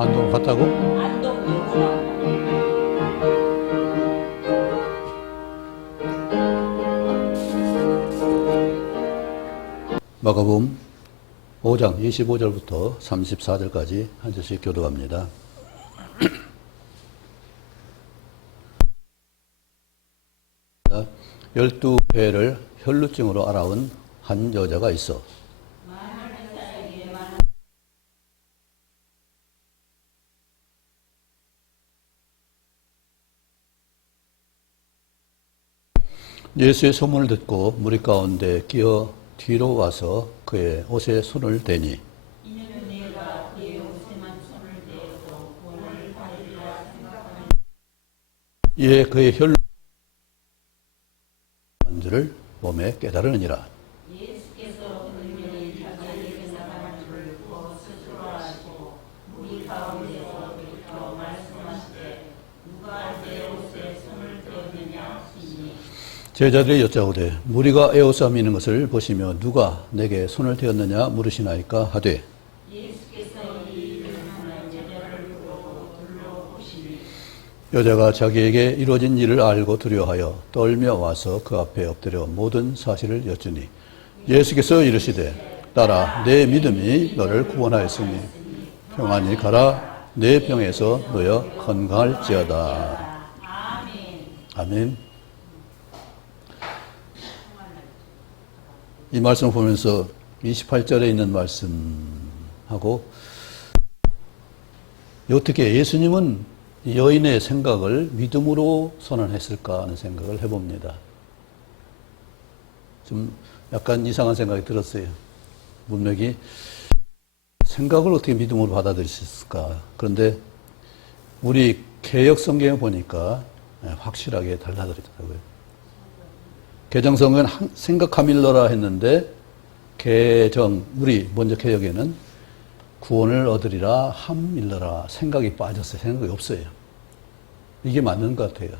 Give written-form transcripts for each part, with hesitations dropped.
안동 갔다고? 안동 요거나 마가복음 5장 25절부터 34절까지 한 절씩 교도합니다. 열두 회를 혈루증으로 알아온 한 여자가 있어. 예수의 소문을 듣고 무리 가운데 끼어 뒤로 와서 그의 옷에 손을 대니 이에 그의 혈루증 줄을 몸에 깨달으니라. 제자들이 여짜오되 무리가 에워싸 미는 것을 보시며 누가 내게 손을 대었느냐 물으시나이까 하되 여자가 자기에게 이루어진 일을 알고 두려워하여 떨며 와서 그 앞에 엎드려 모든 사실을 여쭈니 예수께서 이르시되 딸아 내 믿음이 너를 구원하였으니 평안히 가라 내 병에서 놓여 건강할지어다. 아멘. 이 말씀을 보면서 28절에 있는 말씀하고 어떻게 예수님은 여인의 생각을 믿음으로 선언했을까 하는 생각을 해봅니다. 좀 약간 이상한 생각이 들었어요. 문맥이 생각을 어떻게 믿음으로 받아들일 수 있을까. 그런데 우리 개역 성경에 보니까 확실하게 달라들었더라고요. 개정성은 생각함일러라 했는데 우리 먼저 개역에는 구원을 얻으리라 함일러라. 생각이 빠졌어요. 생각이 없어요. 이게 맞는 것 같아요.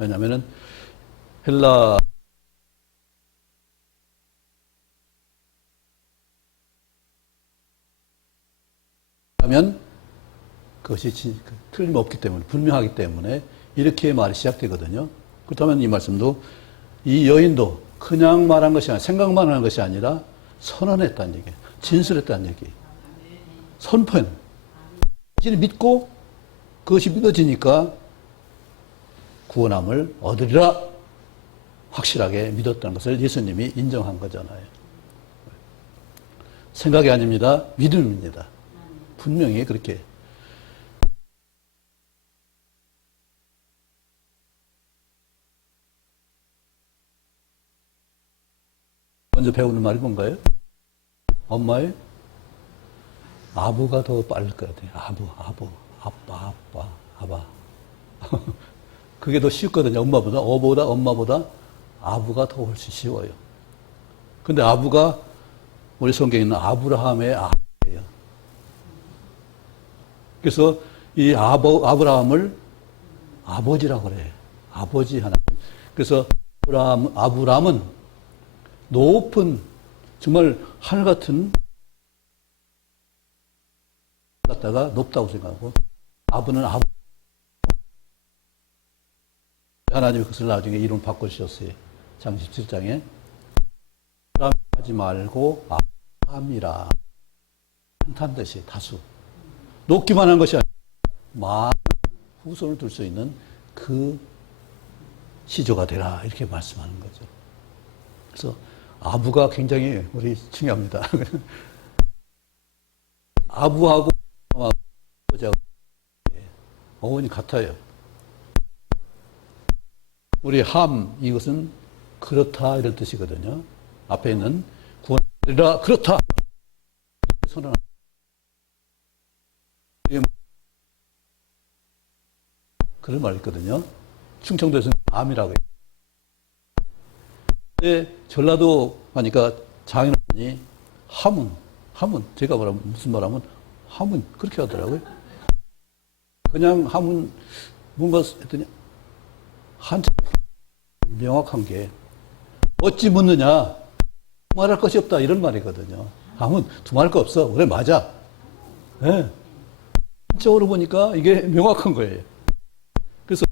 왜냐하면 헬라 하면 그것이 틀림없기 때문에 분명하기 때문에 이렇게 말이 시작되거든요. 그렇다면 이 말씀도 이 여인도 그냥 말한 것이 아니라 생각만 하는 것이 아니라 선언했다는 얘기예요. 진술했다는 얘기. 선포한. 믿고 그것이 믿어지니까 구원함을 얻으리라 확실하게 믿었다는 것을 예수님이 인정한 거잖아요. 생각이 아닙니다. 믿음입니다. 분명히 그렇게. 먼저 배우는 말이 뭔가요? 엄마의 아부가 더 빠를 것 같아요. 아빠. 그게 더 쉽거든요. 엄마보다 아부가 더 훨씬 쉬워요. 근데 아부가 우리 성경에 있는 아브라함의 아버지예요. 그래서 이 아브라함을 아버지라고 그래요. 아버지 하나님. 그래서 아브라함은 높은 정말 하늘 같은 갖다가 높다고 생각하고 아브는 아브 하나님이 그것을 나중에 이름 바꿔주셨어요. 장 17장에 하지 말고 아브라함이라 한탄 듯이 다수 높기만 한 것이 아니라 많은 후손을 둘 수 있는 그 시조가 되라 이렇게 말씀하는 거죠. 그래서 아부가 굉장히 우리 중요합니다. 아부하고 아버지하고 어머니 같아요. 우리 함 이것은 그렇다 이런 뜻이거든요. 앞에 있는 구원이라 그렇다 선언. 그런 말이 있거든요. 충청도에서는 암이라고 해요. 근데 전라도 가니까 장인어른이 하문 제가 말하면 무슨 말하면 하문 그렇게 하더라고요. 그냥 하문 뭔가 했더니 한참 명확한 게 어찌 묻느냐 두말할 것이 없다 이런 말이거든요. 하문 두말할 거 없어. 그래 맞아. 네. 적으로 보니까 이게 명확한 거예요. 그래서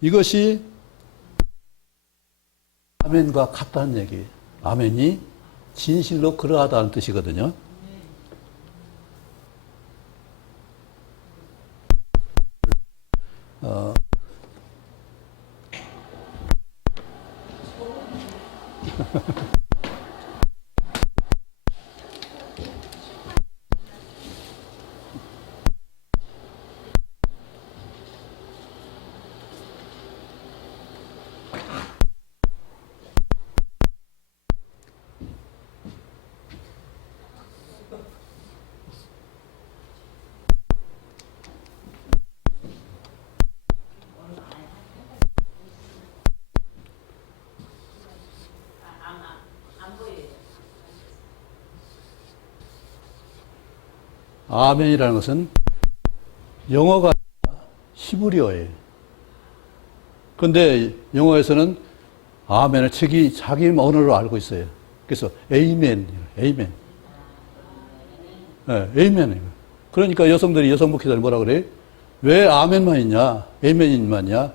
이것이 아멘과 같다는 얘기예요. 아멘이 진실로 그러하다는 뜻이거든요. 아멘이라는 것은 영어가 히브리어예요. 그런데 영어에서는 아멘을 자기 언어로 알고 있어요. 그래서 에이멘. 네, 에이멘이에요. 그러니까 여성들이 여성 목회자를 뭐라 그래? 왜 아멘만 있냐? 에이멘만 있냐?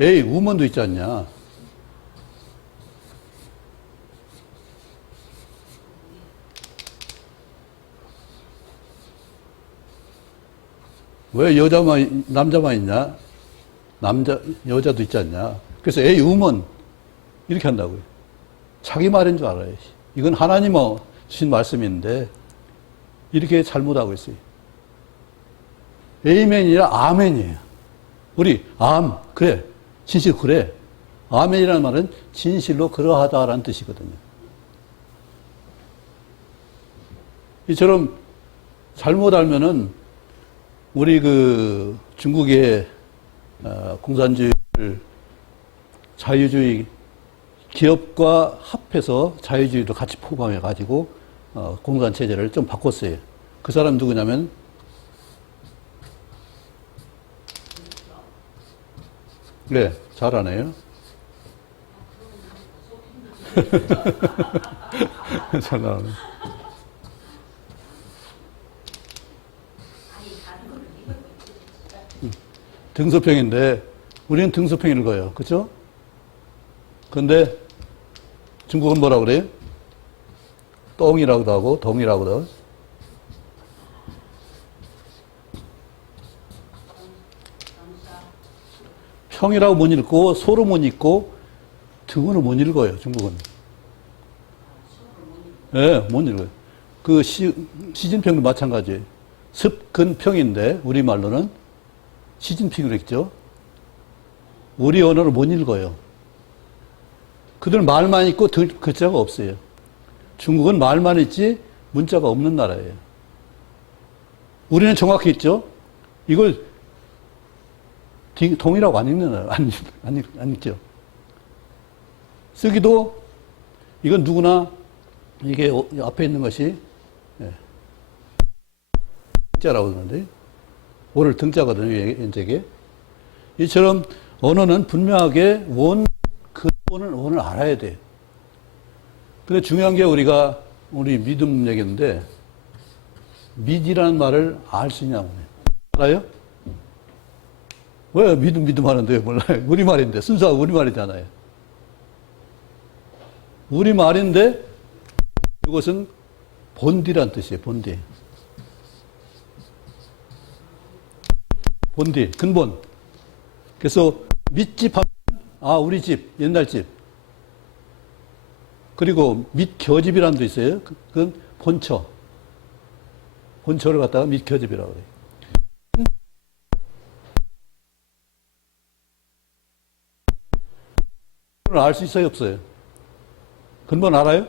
에이, 우먼도 있지 않냐? 왜 남자만 있냐? 여자도 있지 않냐? 그래서 에이, 우먼. 이렇게 한다고요. 자기 말인 줄 알아요. 이건 하나님 주신 말씀인데, 이렇게 잘못하고 있어요. 에이멘이라 아멘이에요. 우리, 그래. 진실, 그래. 아멘이라는 말은 진실로 그러하다라는 뜻이거든요. 이처럼 잘못 알면은, 우리 중국의 공산주의를 자유주의 기업과 합해서 자유주의도 같이 포함해 가지고 공산 체제를 좀 바꿨어요. 그 사람 누구냐면 네, 잘하네요. 잘 나오네. 등소평인데 우리는 등소평 읽어요. 그렇죠? 근데 중국은 뭐라 그래요? 똥이라고도 하고 동이라고도 하고. 평이라고 못 읽고 소로 못 읽고 등으로 못 읽어요. 중국은. 예, 못 읽어요. 시진평도 마찬가지예요. 습근평인데 우리말로는 시진핑으로 읽죠. 우리 언어를 못 읽어요. 그들은 말만 있고 글자가 없어요. 중국은 말만 있지 문자가 없는 나라예요. 우리는 정확히 있죠. 이걸 동이라고 안 읽는 나라, 안 읽죠. 쓰기도 이건 누구나 이게 앞에 있는 것이 등자라고 그러는데 오늘 등자거든요. 이게 이처럼 언어는 분명하게 원을 알아야 돼요. 근데 중요한 게 우리 믿음 얘기인데, 믿이라는 말을 알 수 있냐고. 알아요? 왜 믿음 하는데요? 몰라요. 우리말인데, 순수하고 우리말이잖아요. 우리말인데, 이것은 본디란 뜻이에요, 본디. 본디, 근본. 그래서 밑집 하면, 우리 집, 옛날 집. 그리고 밑겨집이라는 데 있어요. 그건 본처. 본처를 갖다가 밑겨집이라고 그래요. 근본을 알 수 있어요, 없어요? 근본 알아요?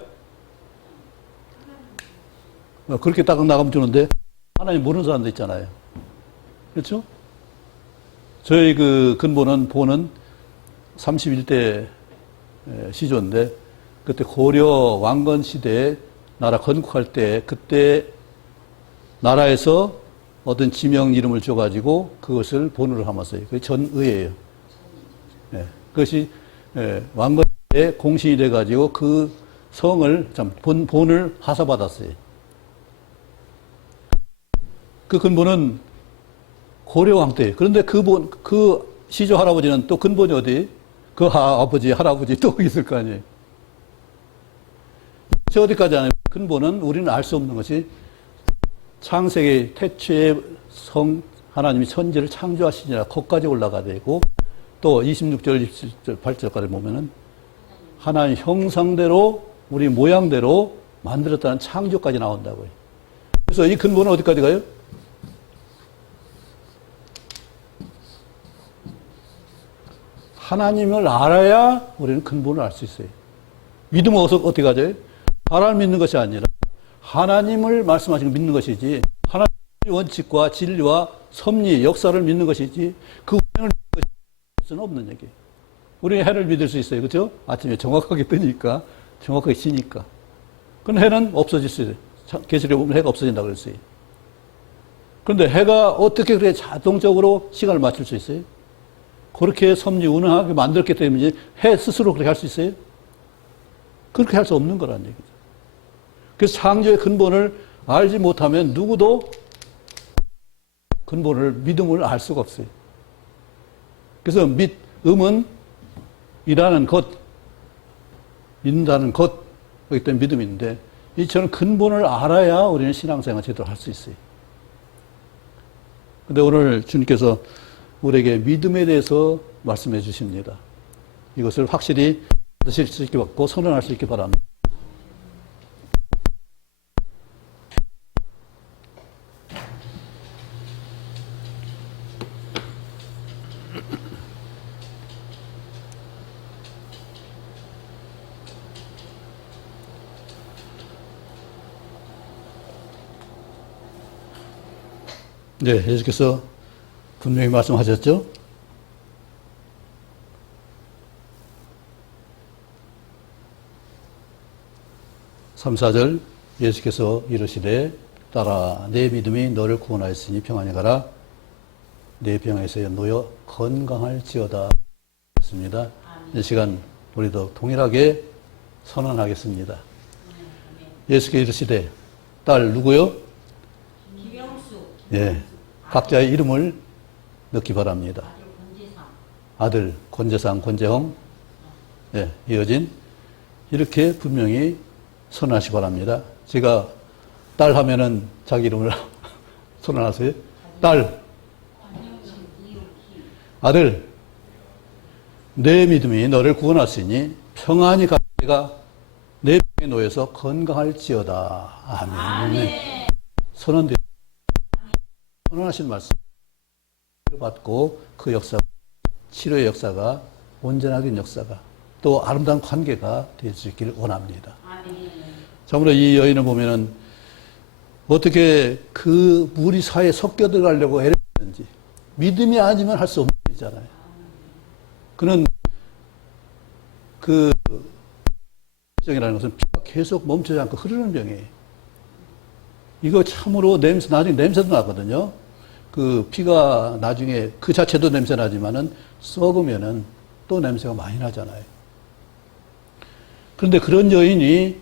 그렇게 딱 나가면 주는데, 하나님 모르는 사람도 있잖아요. 그렇죠? 저희 본은 31대 시조인데, 그때 고려 왕건 시대에 나라 건국할 때, 그때 나라에서 어떤 지명 이름을 줘가지고 그것을 본으로 삼았어요. 그게 전의예요. 그것이 왕건 시대에 공신이 돼가지고 그 성을, 본을 하사받았어요. 그 근본은 고려왕 때. 그런데 그 시조 할아버지는 또 근본이 어디? 그 아버지, 할아버지 또 있을 거 아니에요. 저 어디까지 하냐면 근본은 우리는 알 수 없는 것이 창세기 태초에 하나님이 천지를 창조하시니라 거기까지 올라가야 되고 또 26절, 27절, 8절까지 보면은 하나님 형상대로 우리 모양대로 만들었다는 창조까지 나온다고요. 그래서 이 근본은 어디까지 가요? 하나님을 알아야 우리는 근본을 알 수 있어요. 믿음은 어떻게 가져요? 하나님을 믿는 것이 아니라 하나님을 말씀하시는 믿는 것이지 하나님의 원칙과 진리와 섭리, 역사를 믿는 것이지 그 운명을 믿는 것은 없는 얘기예요. 우리는 해를 믿을 수 있어요. 그렇죠? 아침에 정확하게 뜨니까 정확하게 지니까. 그럼 해는 없어질 수 있어요. 계시록에 보면 해가 없어진다고 그랬어요. 그런데 해가 어떻게 그래 자동적으로 시간을 맞출 수 있어요? 그렇게 섭리 운행하게 만들었기 때문에 해 스스로 그렇게 할 수 있어요? 그렇게 할 수 없는 거란 얘기죠. 그래서 창조의 근본을 알지 못하면 누구도 근본을, 믿음을 알 수가 없어요. 그래서 음은 이라는 것, 믿는다는 것, 그렇기 때문에 믿음인데, 이처럼 근본을 알아야 우리는 신앙생활 제대로 할 수 있어요. 근데 오늘 주님께서 우리에게 믿음에 대해서 말씀해 주십니다. 이것을 확실히 받으실 수 있게 받고 선언할 수 있게 바랍니다. 네, 예수께서 분명히 말씀하셨죠? (3, 4절) 예수께서 이르시되 따라 내 믿음이 너를 구원하였으니 평안히 가라 내 병에서 놓여 건강할지어다 했습니다. 이 시간 우리도 동일하게 선언하겠습니다. 예수께서 이르시되 딸 누구요? 김영수. 예, 각자의 이름을 넣기 바랍니다. 아들 권재상, 권재홍, 예, 이어진 이렇게 분명히 선언하시기 바랍니다. 제가 딸 하면은 자기 이름을 선언하세요. 딸, 아들, 내 믿음이 너를 구원하시니 평안히 가가 내 병에 놓여서 건강할지어다. 아멘. 선언되어 선언하신 말씀 받고 그 역사, 치료의 역사가 온전하게 역사가 또 아름다운 관계가 될 수 있기를 원합니다. 참으로 이 여인을 보면은 어떻게 그 물이 사이에 섞여 들어가려고 애를 쓰는지 믿음이 아니면 할 수 없는 일이잖아요. 그는 그 병이라는 것은 피가 계속 멈추지 않고 흐르는 병이에요. 이거 참으로 나중에 냄새도 나거든요. 그 피가 나중에 그 자체도 냄새 나지만은 썩으면은 또 냄새가 많이 나잖아요. 그런데 그런 여인이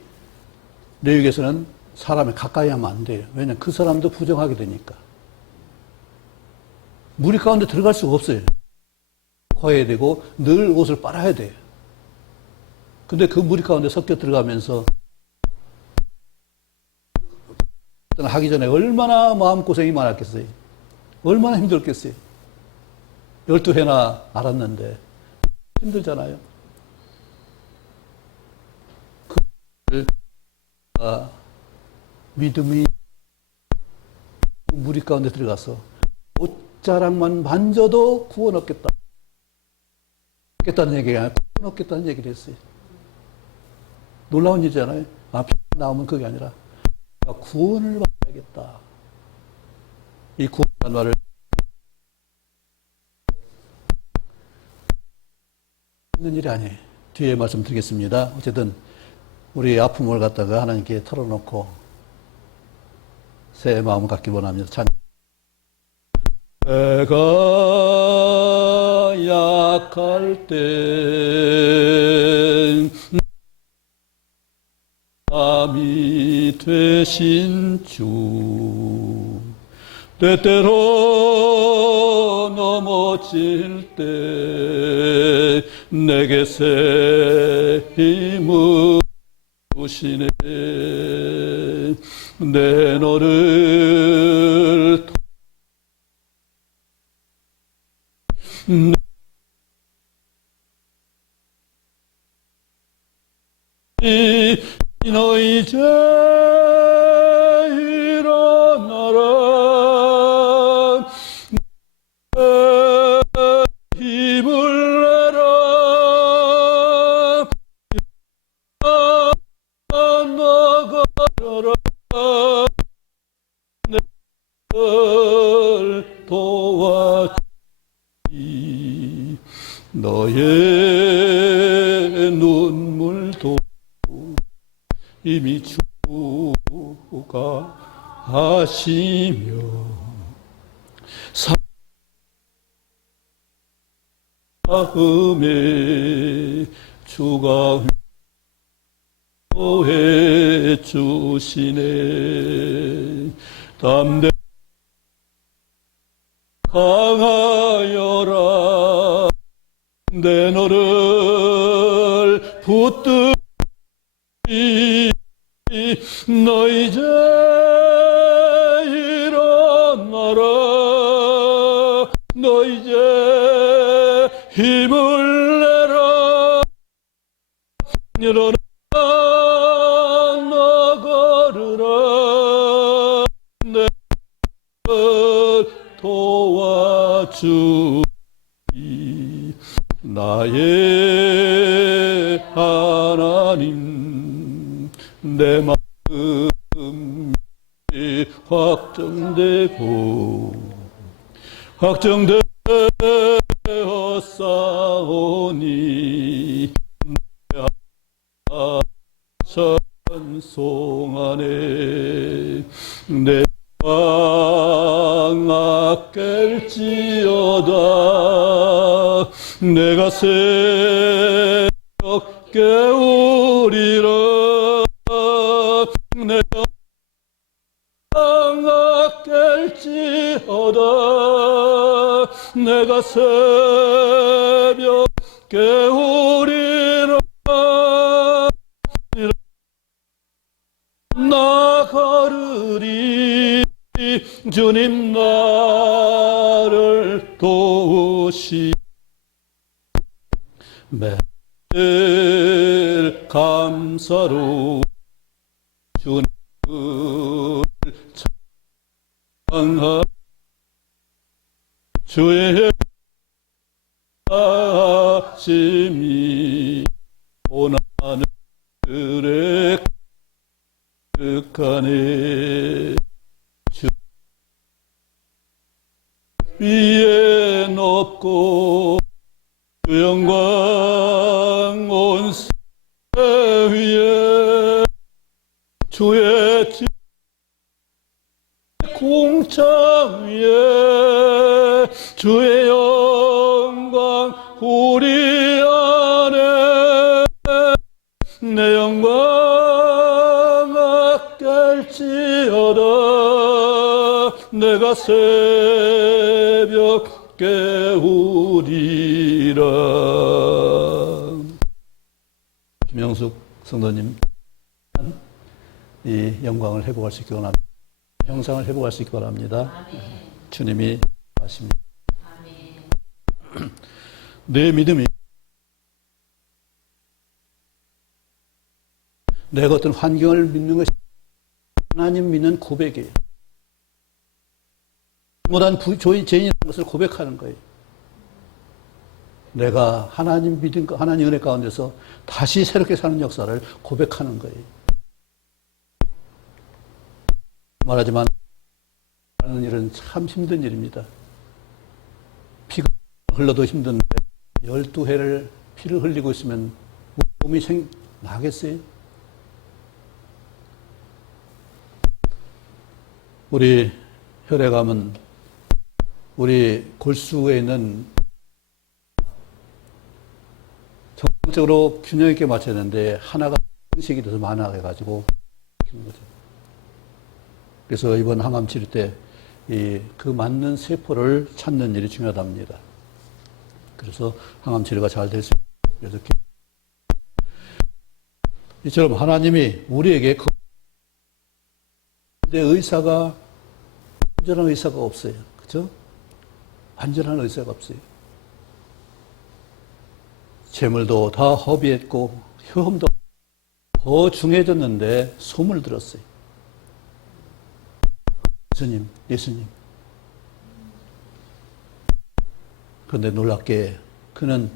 레위기에서는 사람을 가까이 하면 안 돼요. 왜냐하면 그 사람도 부정하게 되니까. 무리 가운데 들어갈 수가 없어요. 커야 되고 늘 옷을 빨아야 돼요. 근데 그 무리 가운데 섞여 들어가면서 하기 전에 얼마나 마음고생이 많았겠어요. 얼마나 힘들겠어요. 12회나 알았는데 힘들잖아요. 믿음이 무리 가운데 들어가서 옷자락만 만져도 구원 얻겠다. 얻겠다는 얘기가 아니라 구원 얻겠다는 얘기를 했어요. 놀라운 일이잖아요. 피 나오면 그게 아니라 구원을 받아야겠다. 이 구원이라는 말을 있는 일이 아니에요. 뒤에 말씀드리겠습니다. 어쨌든 우리의 아픔을 갖다가 하나님께 털어놓고 새 마음을 갖기 원합니다. 내가 약할 때 남이 되신 주 때때로 넘어질 때 내게 새 힘을 주시네. 내 너를 너 이제 일어나라. 힘을 내라. 나가라. 내를 도와주리. 너의 눈물도 이미 주가 하시며 사음에 주가 위로해 주시네. 담대 강하여라. 내 너를 붙들리. 너 이제 일어나라. 너 이제 힘을 내라. 일어나 나가르라. 내를 도와주리. 나의 하나님, 내 마음이 확정되었사오니 찬송하네. 내 방악 깰지어다. 내가 새벽 깨우리라. 내가 방악 깰지어다. 내가 새벽 깨우리라. 나가르리. 주님 나를 도우시. 매일 감사로 주님을 찬양하. 주의 하심이 온 하늘에 가득하네. 주 위에 높고 그 영광 온 세상 위에 주의 집 공창 위에 주의 영광 우리 안에. 내 영광 아낄지어다. 내가 새벽 깨우리라. 김영숙 성도님, 이 영광을 회복할 수 있기 원합니다. 형상을 회복할 수 있기 바랍니다. 아멘. 주님이 하십니다. 아멘. 내 믿음이 내가 어떤 환경을 믿는 것이 하나님 믿는 고백이에요. 잘못한 죄인이라는 것을 고백하는 거예요. 내가 하나님 믿은 거, 하나님 은혜 가운데서 다시 새롭게 사는 역사를 고백하는 거예요. 말하지만 하는 일은 참 힘든 일입니다. 피가 흘러도 힘든데 12해를 피를 흘리고 있으면 몸이 나겠어요? 우리 혈액암은 우리 골수에 있는 정상적으로 균형 있게 맞춰야 되는데 하나가 형식이 돼서 만화해가지고 그래서 이번 항암 치료 때 그 맞는 세포를 찾는 일이 중요하답니다. 그래서 항암 치료가 잘 될 수 있고 이렇게 이처럼 하나님이 우리에게 내 의사가 완전한 의사가 없어요. 그죠? 완전한 의사가 없어요. 재물도 다 허비했고 효험도 더 중해졌는데 소문을 들었어요. 예수님. 그런데 놀랍게 그는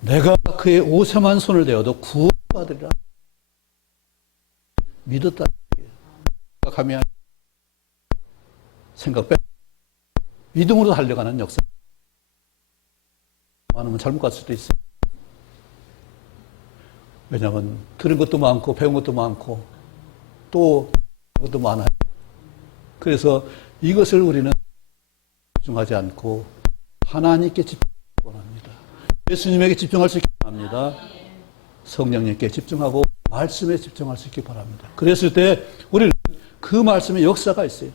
내가 그의 오세만 손을 대어도 구원받으리라 믿었다. 생각하면 생각 빼 믿음으로 달려가는 역사. 많으면 잘못 갔을 수도 있어요. 왜냐하면 들은 것도 많고 배운 것도 많고 또 것도 많아요. 그래서 이것을 우리는 집중하지 않고 하나님께 집중하기 원합니다. 예수님에게 집중할 수 있기 바랍니다. 성령님께 집중하고 말씀에 집중할 수 있기 바랍니다. 그랬을 때 우리는 그 말씀에 역사가 있어요.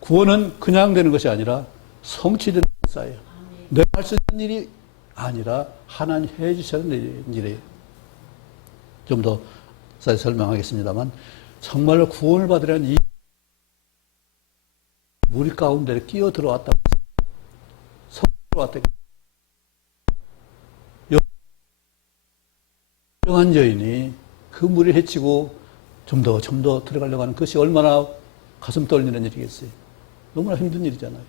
구원은 그냥 되는 것이 아니라 성취되는 역사예요. 내가 할 수 있는 일이 아니라 하나님 해주시는 일이에요. 좀 더 설명하겠습니다만 정말로 구원을 받으려는 이 물 가운데 끼어 들어왔다. 들어왔다. 유명한 여인이 그 물을 헤치고 좀 더 들어가려고 하는 것이 얼마나 가슴 떨리는 일이겠어요. 너무나 힘든 일이잖아요.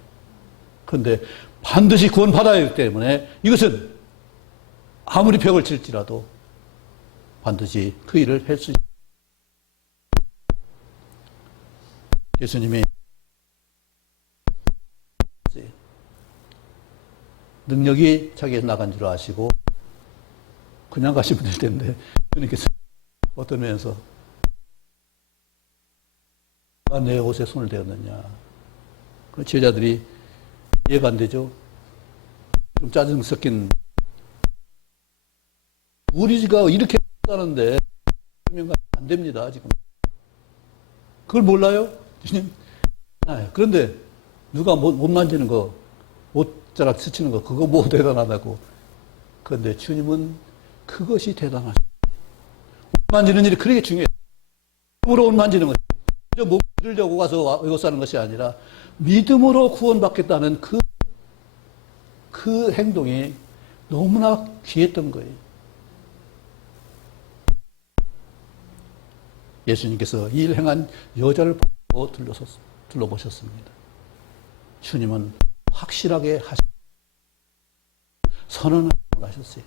그런데 반드시 구원받아야 하기 때문에 이것은 아무리 벽을 칠지라도 반드시 그 일을 할 수 있습니다. 예수님이 능력이 자기에서 나간 줄 아시고 그냥 가시면 될 텐데 주님께서 어떤 면에서 내 옷에 손을 대었느냐. 그 제자들이 이해가 안 되죠. 좀 짜증 섞인 우리가 이렇게 하는데 안 됩니다. 지금 그걸 몰라요? 주님. 그런데 누가 못 만지는 거, 옷자락 스치는 거, 그거 뭐 대단하다고. 그런데 주님은 그것이 대단하시다. 옷 만지는 일이 그렇게 중요해요. 몸으로 옷 만지는 것. 몸을 들려고 가서 이거 사는 것이 아니라 믿음으로 구원받겠다는 그 행동이 너무나 귀했던 거예요. 예수님께서 이 일을 행한 여자를 보고 둘러보셨습니다. 주님은 확실하게 선언을 하셨어요.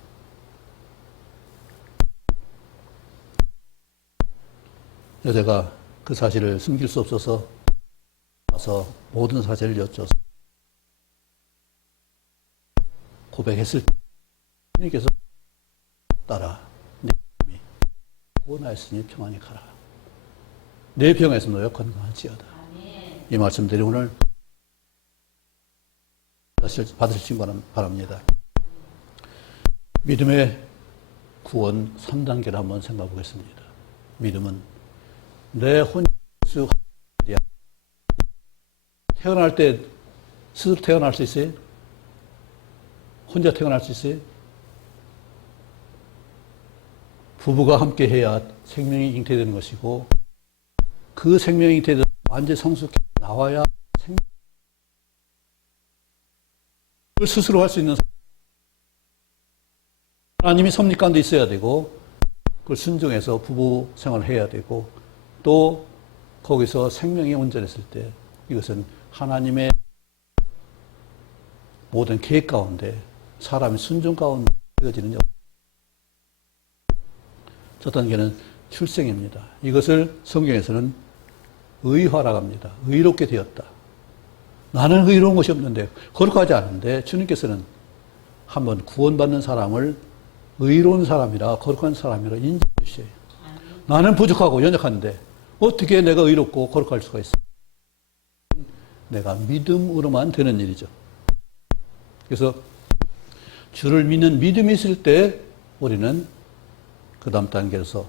여자가 그 사실을 숨길 수 없어서 와서 모든 사실을 여쭤서 고백했을 때 주님께서 따라 내 마음이 구원하였으니 평안히 가라. 내 병에서 너여 건강하지어다. 이 말씀들이 오늘 받으시기 바랍니다. 믿음의 구원 3단계를 한번 생각해 보겠습니다. 믿음은 내 혼자 태어날 때 스스로 태어날 수 있어요? 혼자 태어날 수 있어요? 부부가 함께 해야 생명이 잉태되는 것이고 그 생명이 잉태되면 완전히 성숙해 나와야 그걸 스스로 할 수 있는 하나님이 섭리 가운데 있어야 되고 그걸 순종해서 부부 생활을 해야 되고 또 거기서 생명이 온전했을 때 이것은 하나님의 모든 계획 가운데 사람의 순종 가운데 이어지는 첫 단계는 출생입니다. 이것을 성경에서는 의화라고 합니다. 의롭게 되었다. 나는 의로운 것이 없는데 거룩하지 않은데 주님께서는 한번 구원받는 사람을 의로운 사람이라 거룩한 사람이라 인정해 주셔요. 나는 부족하고 연약한데 어떻게 내가 의롭고 거룩할 수가 있어? 내가 믿음으로만 되는 일이죠. 그래서 주를 믿는 믿음이 있을 때 우리는 그 다음 단계에서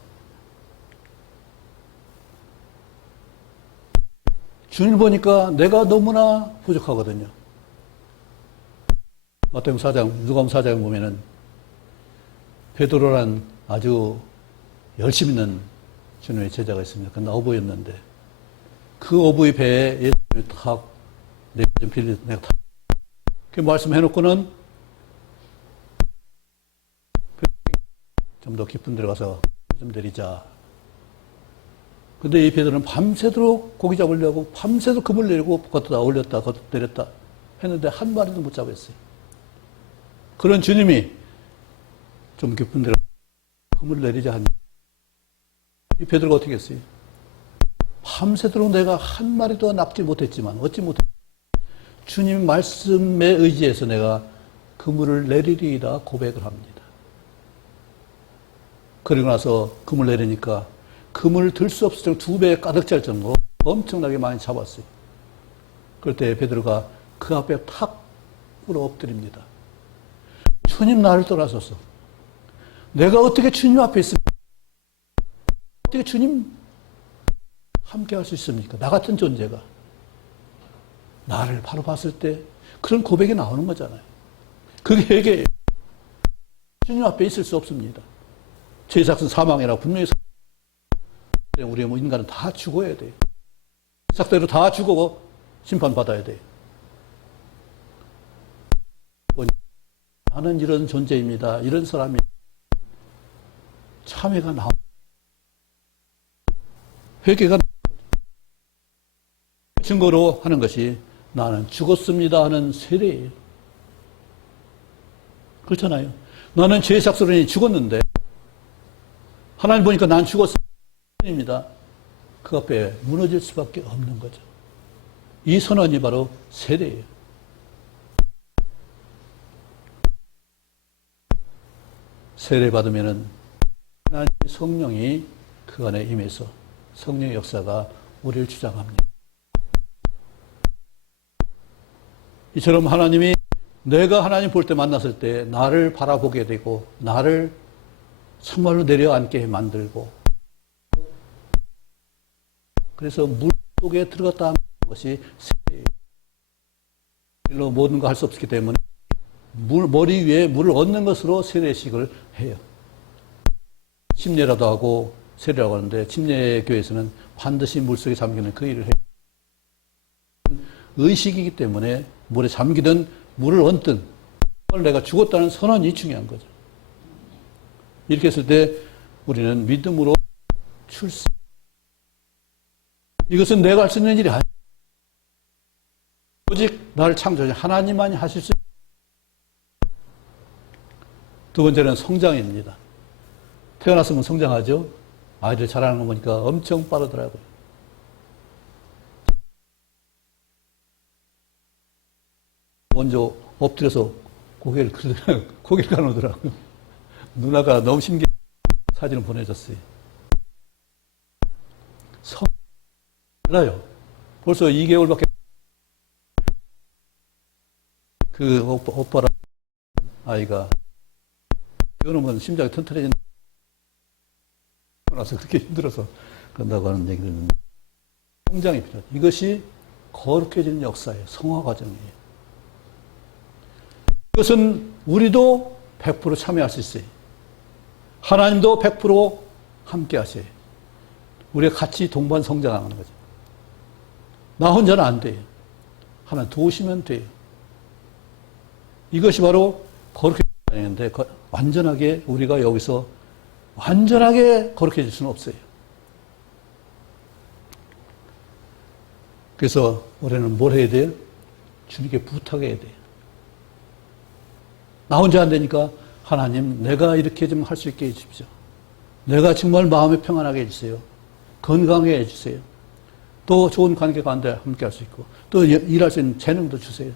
주님을 보니까 내가 너무나 부족하거든요. 마태복음 4장, 누가복음 4장 보면은 베드로란 아주 열심 있는 주님의 제자가 있습니다. 그건 어부였는데 그 어부의 배에 예수님이 탁 내가 좀 빌려 내가 탁 그 말씀해놓고는 좀 더 깊은 데로 가서 좀 내리자. 근데 이 베드로는 밤새도록 고기 잡으려고 밤새도록 그물 내리고 걷다 올렸다 걷다 내렸다 했는데 한 마리도 못 잡았어요. 그런 주님이 좀 깊은 데로 그물 내리자 하니 이 베드로가 어떻게 했어요? 밤새도록 내가 한 마리도 납지 못했지만 어찌 못했 주님 말씀에 의지해서 내가 그물을 내리리이다 고백을 합니다. 그리고 나서 그물 내리니까 그물을 들 수 없을 정도 2배 가득 찰 정도로 엄청나게 많이 잡았어요. 그럴 때 베드로가 그 앞에 탁 울어 엎드립니다. 주님 나를 떠나소서. 내가 어떻게 주님 앞에 있습니까? 어떻게 주님 함께 할 수 있습니까? 나 같은 존재가. 나를 바로 봤을 때 그런 고백이 나오는 거잖아요. 그게 회개예요. 주님 앞에 있을 수 없습니다. 죄삭은 사망이라고 분명히 우리 인간은 다 죽어야 돼요. 죄삭대로 다 죽고 심판받아야 돼요. 나는 이런 존재입니다. 이런 사람이 참회가 나오고 회개가 증거로 하는 것이 나는 죽었습니다 하는 세례예요. 그렇잖아요. 나는 죄삭스러니 죽었는데 하나님 보니까 난 죽었습니다. 그 앞에 무너질 수밖에 없는 거죠. 이 선언이 바로 세례예요. 세례 받으면은 하나님의 성령이 그 안에 임해서 성령의 역사가 우리를 주장합니다. 이처럼 하나님이 내가 하나님 볼 때 만났을 때 나를 바라보게 되고 나를 정말로 내려앉게 만들고 그래서 물 속에 들어갔다 하는 것이 세례로 모든 거 할 수 없기 때문에 머리 위에 물을 얻는 것으로 세례식을 해요. 침례라도 하고 세례라고 하는데 침례교회에서는 반드시 물속에 잠기는 그 일을 해요. 의식이기 때문에 물에 잠기든 물을 얹든 내가 죽었다는 선언이 중요한 거죠. 이렇게 했을 때 우리는 믿음으로 출세. 이것은 내가 할 수 있는 일이 아니에요. 오직 나를 창조하신 하나님만이 하실 수 있어요. 두 번째는 성장입니다. 태어났으면 성장하죠. 아이들 자라는 거 보니까 엄청 빠르더라고요. 먼저 엎드려서 고개를 가누더라고요. 누나가 너무 신기해 사진을 보내줬어요. 몰라요. 벌써 2개월밖에 그 오빠랑 아이가 이거는 심장이 튼튼해진다. 나서 그렇게 힘들어서 그런다고 하는 얘기를 했는데 성장이 필요하다. 이것이 거룩해지는 역사예요. 성화 과정이에요. 이것은 우리도 100% 참여할 수 있어요. 하나님도 100% 함께 하세요. 우리가 같이 동반 성장하는 거죠. 나 혼자는 안 돼요. 하나님 도우시면 돼요. 이것이 바로 거룩해지는 과정인데 완전하게 우리가 여기서 완전하게 거룩해질 수는 없어요. 그래서 올해는 뭘 해야 돼요? 주님께 부탁해야 돼요. 나 혼자 안 되니까 하나님 내가 이렇게 좀 할 수 있게 해주십시오. 내가 정말 마음이 평안하게 해주세요. 건강하게 해주세요. 또 좋은 관계 가운데 함께 할 수 있고 또 일할 수 있는 재능도 주세요.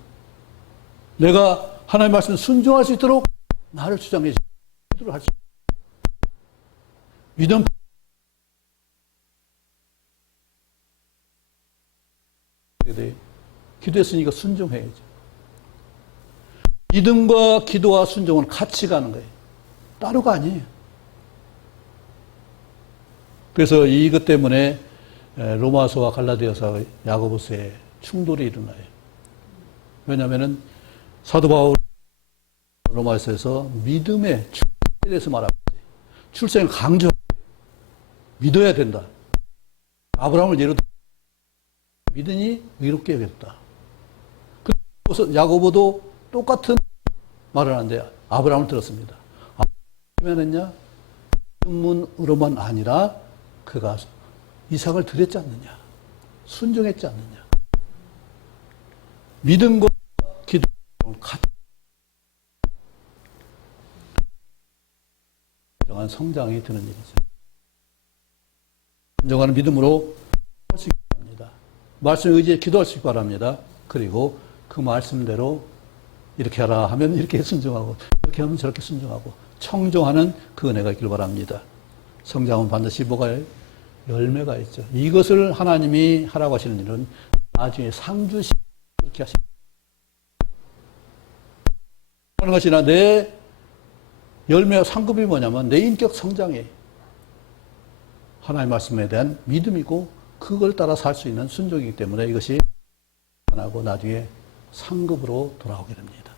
내가 하나님 말씀 순종할 수 있도록 나를 주장해 주시도록 할 수 있도록 믿음 기도했으니까 순종해야죠. 믿음과 기도와 순종은 같이 가는 거예요. 따로가 아니에요. 그래서 이것 때문에 로마서와 갈라디아서 야고보서에 충돌이 일어나요. 왜냐하면 사도 바울 로마서에서 믿음의 출생에 대해서 말하고 있어요. 출생을 강조, 믿어야 된다. 아브라함을 예로 들어 믿으니 의롭게 여겼다. 그래서 야고보도 똑같은 말을 하는데 아브라함을 들었습니다. 아브라함이 했냐? 믿음으로만 아니라 그가 이삭을 드렸지 않느냐? 순종했지 않느냐? 믿음과 기도는 같이 정한 성장이 드는 일이죠. 순종하는 믿음으로 할 수 있기 바랍니다. 말씀에 의지해 기도할 수 있기 바랍니다. 그리고 그 말씀대로 이렇게 하라 하면 이렇게 순종하고 이렇게 하면 저렇게 순종하고 청종하는 그 은혜가 있길 바랍니다. 성장은 반드시 뭐가 열매가 있죠. 이것을 하나님이 하라고 하시는 일은 나중에 상주시 그렇게 하십니다. 하는 것이나 내 열매와 상급이 뭐냐면 내 인격 성장이 하나님의 말씀에 대한 믿음이고 그걸 따라 살 수 있는 순종이기 때문에 이것이 하나고 나중에 상급으로 돌아오게 됩니다.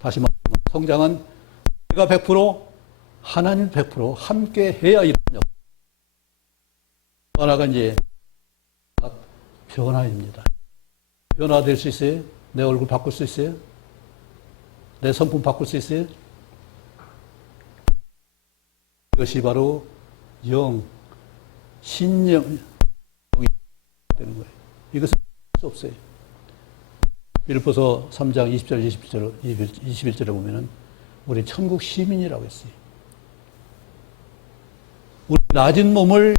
다시 말하면 성장은 내가 100% 하나님 100% 함께 해야 일어나요. 하나가 이제 변화입니다. 변화될 수 있어요? 내 얼굴 바꿀 수 있어요? 내 성품 바꿀 수 있어요? 이것이 바로 신령이 되는 거예요. 이것은 할 수 없어요. 빌립보서 3장 20절, 21절에 보면은 우리 천국 시민이라고 했어요. 우리 낮은 몸을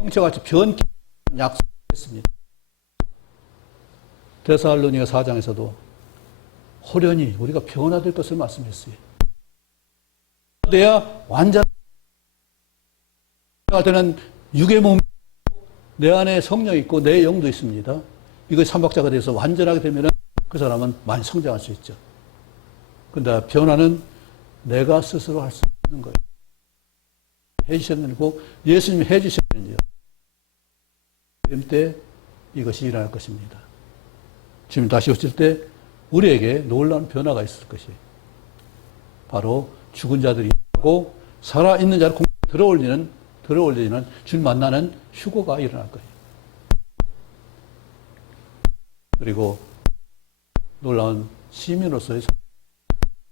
형체같이 변케 약속했습니다. 데살로니가 4장에서도 호련히 우리가 변화될 것을 말씀했어요. 내야 완전 할 때는 육의 몸, 내 안에 성령이 있고 내 영도 있습니다. 이거 삼박자가 돼서 완전하게 되면 그 사람은 많이 성장할 수 있죠. 근데 변화는 내가 스스로 할 수 없는 거예요. 해주셔야 되고 예수님이 해주셔야 되는데요. 때 이것이 일어날 것입니다. 주님 다시 오실 때 우리에게 놀라운 변화가 있을 것이에요. 바로 죽은 자들이 하고 살아있는 자를 들어올리는 주님 만나는 휴거가 일어날 거예요. 그리고 놀라운 시민으로서의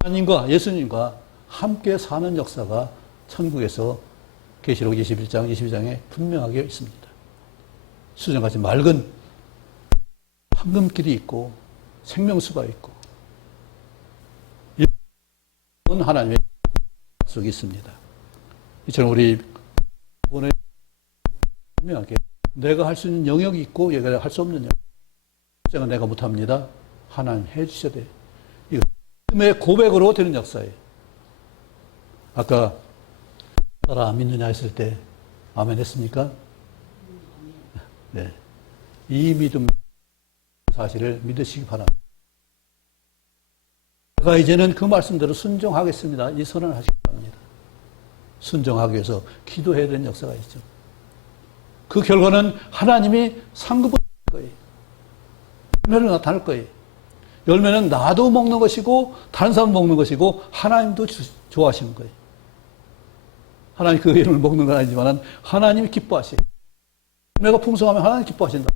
하나님과 예수님과 함께 사는 역사가 천국에서 계시록 21장, 22장에 분명하게 있습니다. 수정같이 맑은 황금길이 있고 생명수가 있고 이런 하나님의 약속이 있습니다. 이처럼 우리 오늘 분명하게 내가 할 수 있는 영역이 있고 얘가 할 수 없는 영역. 제가 내가 못합니다. 하나님 해주셔야 돼요. 이거 믿음의 고백으로 되는 역사예요. 아까 따라 안 믿느냐 했을 때 아멘 했습니까? 네. 이 믿음 사실을 믿으시기 바랍니다. 제가 이제는 그 말씀대로 순종하겠습니다. 이 선언을 하시기 바랍니다. 순종하기 위해서 기도해야 되는 역사가 있죠. 그 결과는 하나님이 상급을 할 거예요. 열매로 나타날 거예요. 열매는 나도 먹는 것이고 다른 사람 먹는 것이고 하나님도 좋아하시는 거예요. 하나님 그 이름을 먹는 건 아니지만 하나님이 기뻐하시고 열매가 풍성하면 하나님 기뻐하신다.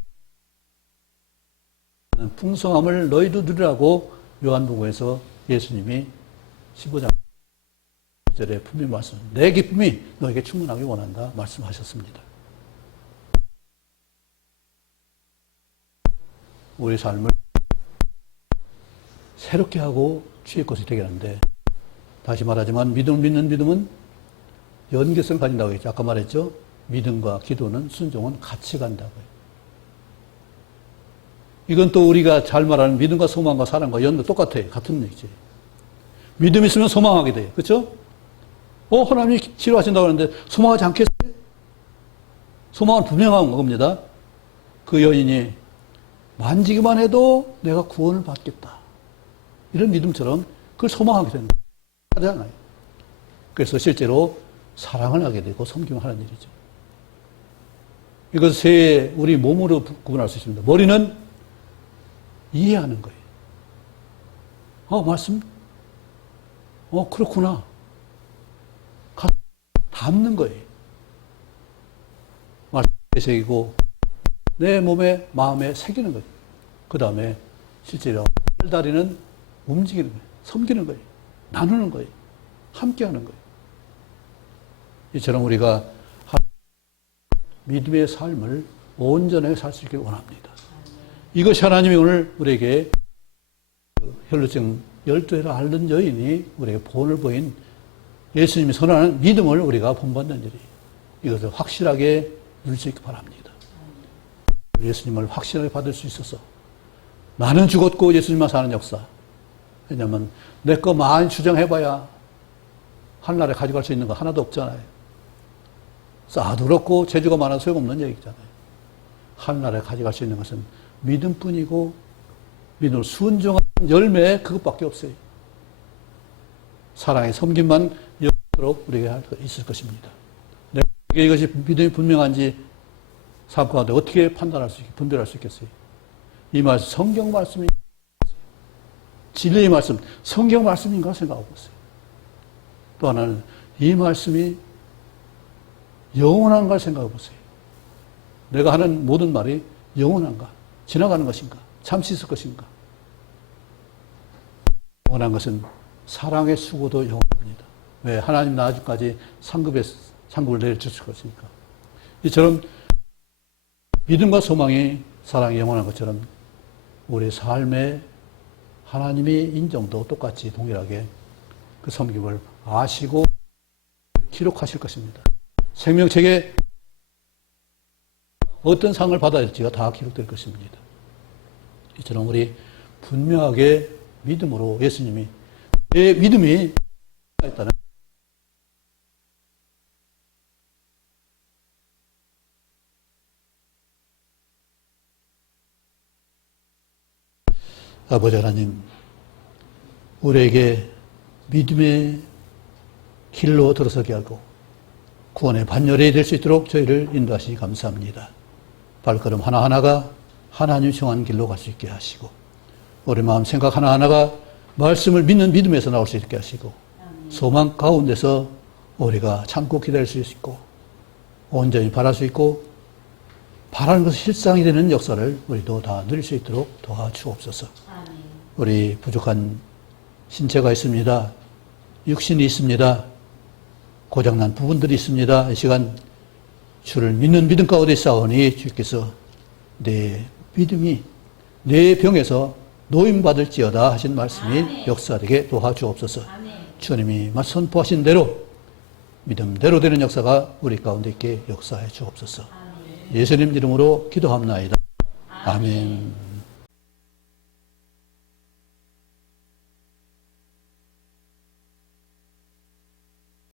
풍성함을 너희도 누리라고 요한복음에서 예수님이 15장 1절에 분명히 말씀, 내 기쁨이 너에게 충분하게 원한다 말씀하셨습니다. 우리 삶을 새롭게 하고 주의 것이 되게 하는데 다시 말하지만 믿음을 믿는 믿음은 연계성을 가진다고 했죠. 아까 말했죠. 믿음과 기도는 순종은 같이 간다고요. 이건 또 우리가 잘 말하는 믿음과 소망과 사랑과 연도 똑같아요. 같은 얘기지. 믿음이 있으면 소망하게 돼요. 그렇죠? 하나님이 치료하신다고 하는데 소망하지 않겠어요? 소망은 분명한 겁니다. 그 여인이 만지기만 해도 내가 구원을 받겠다. 이런 믿음처럼 그걸 소망하게 되는 거예요. 하잖아요. 그래서 실제로 사랑을 하게 되고 섬김을 하는 일이죠. 이것을 우리 몸으로 구분할 수 있습니다. 머리는 이해하는 거예요. 말씀? 그렇구나. 담는 거예요. 말씀에 새기고 내 몸에, 마음에 새기는 거예요. 그 다음에 실제로 팔다리는 움직이는 거예요. 섬기는 거예요. 나누는 거예요. 함께 하는 거예요. 이처럼 우리가 믿음의 삶을 온전하게 살 수 있기를 원합니다. 이것이 하나님이 오늘 우리에게 혈루증 12회를 앓는 여인이 우리에게 본을 보인 예수님이 선언하는 믿음을 우리가 본받는 일이에요. 이것을 확실하게 누릴 수 있기 바랍니다. 예수님을 확실하게 받을 수 있어서 나는 죽었고 예수님만 사는 역사. 왜냐하면 내 거 많이 주장해봐야 하늘나라에 가져갈 수 있는 거 하나도 없잖아요. 쌓아도 그렇고 재주가 많아서 소용없는 얘기잖아요. 하늘나라에 가져갈 수 있는 것은 믿음뿐이고 믿음으로 순종한 열매 그것밖에 없어요. 사랑의 섬김만 영원토록 우리에게 할 수 있을 것입니다. 내가 이것이 믿음이 분명한지 삶 가운데 어떻게 판단할 수 있겠어요? 분별할 수 있겠어요? 이 말씀 성경 말씀이 진리의 말씀 성경 말씀인가 생각하고 있어요. 또 하나는 이 말씀이 영원한가 생각해 보세요. 내가 하는 모든 말이 영원한가? 지나가는 것인가? 잠시 있을 것인가? 영원한 것은 사랑의 수고도 영원합니다. 왜? 하나님 나중까지 상급을 내려주실 것이니까. 이처럼 믿음과 소망이 사랑이 영원한 것처럼 우리 삶의 하나님의 인정도 똑같이 동일하게 그 섬김을 아시고 기록하실 것입니다. 생명책에 어떤 상을 받아야 할지가 다 기록될 것입니다. 이처럼 우리 분명하게 믿음으로 예수님이 내 믿음이 있다는 아버지 하나님, 우리에게 믿음의 길로 들어서게 하고 구원의 반열이 될 수 있도록 저희를 인도하시니 감사합니다. 발걸음 하나하나가 하나님 정한 길로 갈 수 있게 하시고 우리 마음 생각 하나하나가 말씀을 믿는 믿음에서 나올 수 있게 하시고 소망 가운데서 우리가 참고 기다릴 수 있고 온전히 바랄 수 있고 바라는 것이 실상이 되는 역사를 우리도 다 누릴 수 있도록 도와주옵소서. 우리 부족한 신체가 있습니다. 육신이 있습니다. 고장난 부분들이 있습니다. 이 시간 주를 믿는 믿음 가운데 싸우니 주께서 내 믿음이 내 병에서 노임받을지어다 하신 말씀이 역사되게 도와주옵소서. 주님이 선포하신 대로 믿음대로 되는 역사가 우리 가운데 있게 역사해 주옵소서. 예수님 이름으로 기도합나이다. 아멘.